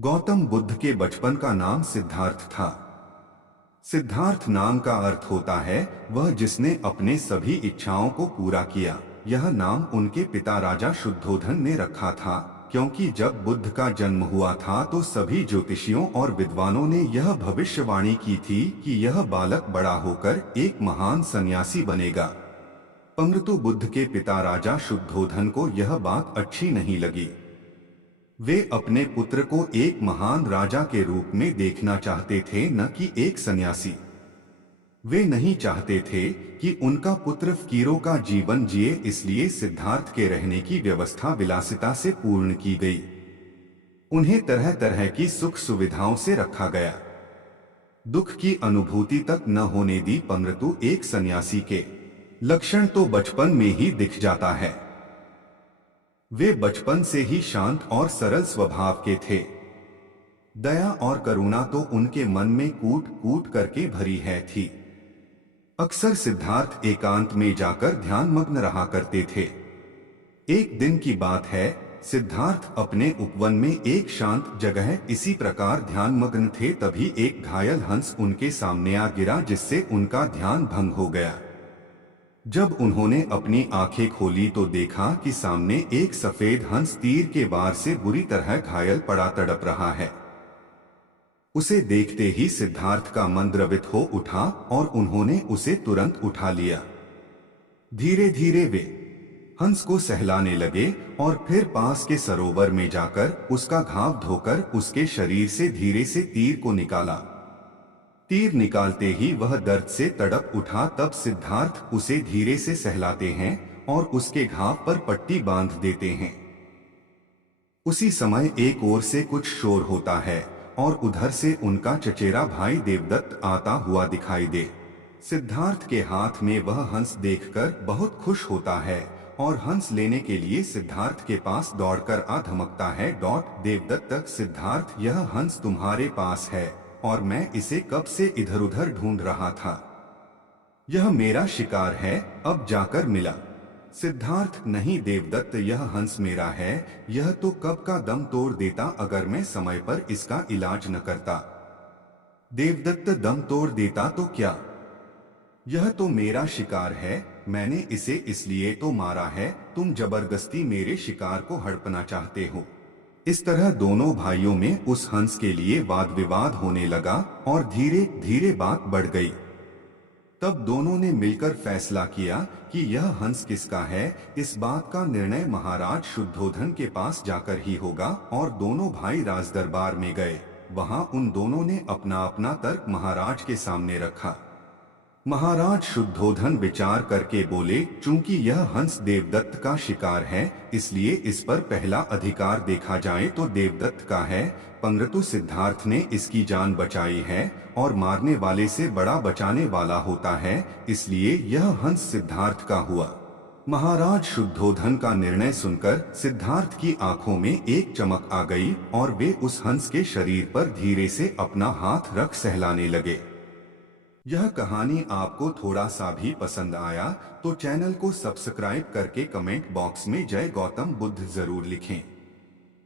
गौतम बुद्ध के बचपन का नाम सिद्धार्थ था। सिद्धार्थ नाम का अर्थ होता है वह जिसने अपने सभी इच्छाओं को पूरा किया। यह नाम उनके पिता राजा शुद्धोधन ने रखा था, क्योंकि जब बुद्ध का जन्म हुआ था तो सभी ज्योतिषियों और विद्वानों ने यह भविष्यवाणी की थी कि यह बालक बड़ा होकर एक महान सन्यासी बनेगा। परंतु बुद्ध के पिता राजा शुद्धोधन को यह बात अच्छी नहीं लगी। वे अपने पुत्र को एक महान राजा के रूप में देखना चाहते थे, न कि एक सन्यासी। वे नहीं चाहते थे कि उनका पुत्र फकीरों का जीवन जिए, इसलिए सिद्धार्थ के रहने की व्यवस्था विलासिता से पूर्ण की गई। उन्हें तरह तरह की सुख सुविधाओं से रखा गया। दुख की अनुभूति तक न होने दी, परंतु एक सन्यासी के लक्षण तो बचपन में ही दिख जाता है। वे बचपन से ही शांत और सरल स्वभाव के थे। दया और करुणा तो उनके मन में कूट कूट करके भरी है थी। अक्सर सिद्धार्थ एकांत में जाकर ध्यान मग्न रहा करते थे। एक दिन की बात है, सिद्धार्थ अपने उपवन में एक शांत जगह इसी प्रकार ध्यान मग्न थे, तभी एक घायल हंस उनके सामने आ गिरा, जिससे उनका ध्यान भंग हो गया। जब उन्होंने अपनी आंखें खोली तो देखा कि सामने एक सफेद हंस तीर के वार से बुरी तरह घायल पड़ा तड़प रहा है। उसे देखते ही सिद्धार्थ का मन द्रवित हो उठा और उन्होंने उसे तुरंत उठा लिया। धीरे धीरे वे हंस को सहलाने लगे और फिर पास के सरोवर में जाकर उसका घाव धोकर उसके शरीर से धीरे से तीर को निकाला। तीर निकालते ही वह दर्द से तड़प उठा। तब सिद्धार्थ उसे धीरे से सहलाते हैं और उसके घाव पर पट्टी बांध देते हैं। उसी समय एक ओर से कुछ शोर होता है और उधर से उनका चचेरा भाई देवदत्त आता हुआ दिखाई दे। सिद्धार्थ के हाथ में वह हंस देखकर बहुत खुश होता है और हंस लेने के लिए सिद्धार्थ के पास दौड़कर आ धमकता है। देवदत्त, सिद्धार्थ, यह हंस तुम्हारे पास है और मैं इसे कब से इधर उधर ढूंढ रहा था। यह मेरा शिकार है, अब जाकर मिला। सिद्धार्थ, नहीं देवदत्त, यह हंस मेरा है। यह तो कब का दम तोड़ देता अगर मैं समय पर इसका इलाज न करता। देवदत्त, दम तोड़ देता तो क्या? यह तो मेरा शिकार है, मैंने इसे इसलिए तो मारा है, तुम जबरदस्ती मेरे शिकार को हड़पना चाहते हो। इस तरह दोनों भाइयों में उस हंस के लिए वाद विवाद होने लगा और धीरे धीरे बात बढ़ गई। तब दोनों ने मिलकर फैसला किया कि यह हंस किसका है। इस बात का निर्णय महाराज शुद्धोधन के पास जाकर ही होगा और दोनों भाई राजदरबार में गए। वहां उन दोनों ने अपना अपना तर्क महाराज के सामने रखा। महाराज शुद्धोधन विचार करके बोले, चूंकि यह हंस देवदत्त का शिकार है, इसलिए इस पर पहला अधिकार देखा जाए तो देवदत्त का है, परंतु सिद्धार्थ ने इसकी जान बचाई है और मारने वाले से बड़ा बचाने वाला होता है, इसलिए यह हंस सिद्धार्थ का हुआ। महाराज शुद्धोधन का निर्णय सुनकर सिद्धार्थ की आंखों में एक चमक आ गई और वे उस हंस के शरीर पर धीरे से अपना हाथ रख सहलाने लगे। यह कहानी आपको थोड़ा सा भी पसंद आया तो चैनल को सब्सक्राइब करके कमेंट बॉक्स में जय गौतम बुद्ध जरूर लिखें।